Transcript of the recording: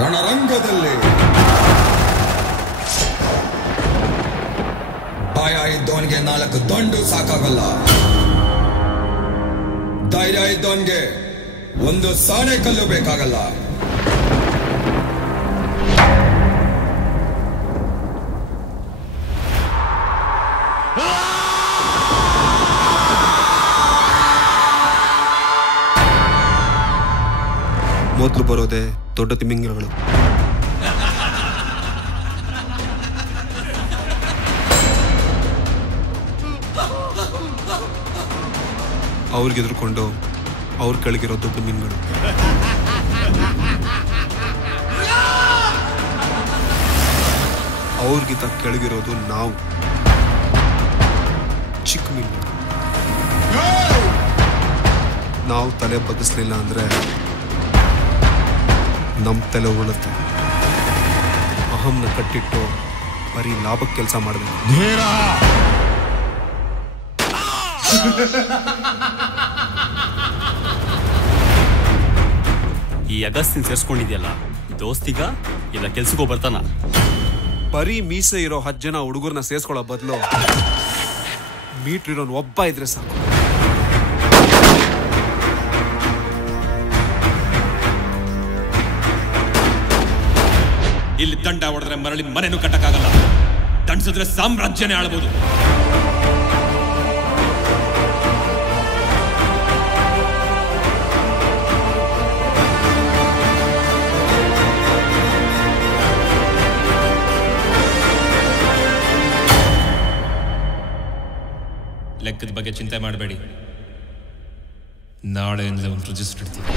ರಣರಂಗದಲ್ಲಿ ಭಯ ಇದ್ದವನಿಗೆ 4 ದಂಡು ಸಾಕಾಗಲ್ಲ. ಧೈರ್ಯ ಇದ್ದವನಿಗೆ 1 ಸಾಣೆ ಕಲ್ಲು ಬೇಕಾಗಲ್ಲ. ಮೊದಲು ಬರೋದೆ ದೊಡ್ಡ ತಿಮಿಂಗಿಲಗಳು. ಅವ್ರಿಗೆ ಎದುರ್ಕೊಂಡು ಅವ್ರ ಕೆಳಗಿರೋ ದೊಡ್ಡ ಮೀನುಗಳು. ಅವ್ರಿಗಿಂತ ಕೆಳಗಿರೋದು ನಾವು, ಚಿಕ್ಕ ಮೀನುಗಳು. ನಾವು ತಲೆ ಬಗ್ಗಿಸ್ಲಿಲ್ಲ ಅಂದ್ರೆ ನಮ್ಮ ತಲೆ ಉಳುತ್ತೆ. ಅಹಂನ ಕಟ್ಟಿಟ್ಟು ಬರೀ ಲಾಭಕ್ಕೆ ಕೆಲಸ ಮಾಡಬೇಕು. ಈ ಅಗಸ್ತಿನ ಸೇರ್ಸ್ಕೊಂಡಿದ್ಯಲ್ಲ, ದೋಸ್ತಿಗ ಇಲ್ಲ ಕೆಲ್ಸಕ್ಕೂ ಬರ್ತಾನ? ಬರೀ ಮೀಸೆ ಇರೋ 10 ಜನ ಹುಡುಗರನ್ನ ಸೇರ್ಸ್ಕೊಳ್ಳೋ ಬದಲು ಮೀಟ್ರ್ ಇರೋನ್ ಒಬ್ಬ ಇದ್ರೆ ಸಾಕು. ಇಲ್ಲಿ ದಂಡ ಹೊಡೆದ್ರೆ ಮರಳಿ ಮನೆನೂ ಕಟ್ಟಕ್ಕಾಗಲ್ಲ, ದಂಡಿಸಿದ್ರೆ ಸಾಮ್ರಾಜ್ಯನೇ ಆಳ್ಬೋದು. ಲೆಕ್ಕದ ಬಗ್ಗೆ ಚಿಂತೆ ಮಾಡಬೇಡಿ, ನಾಳೆಯಿಂದ ಒಂದು ರಿಜಿಸ್ಟರ್ ಇಡ್ತೀವಿ.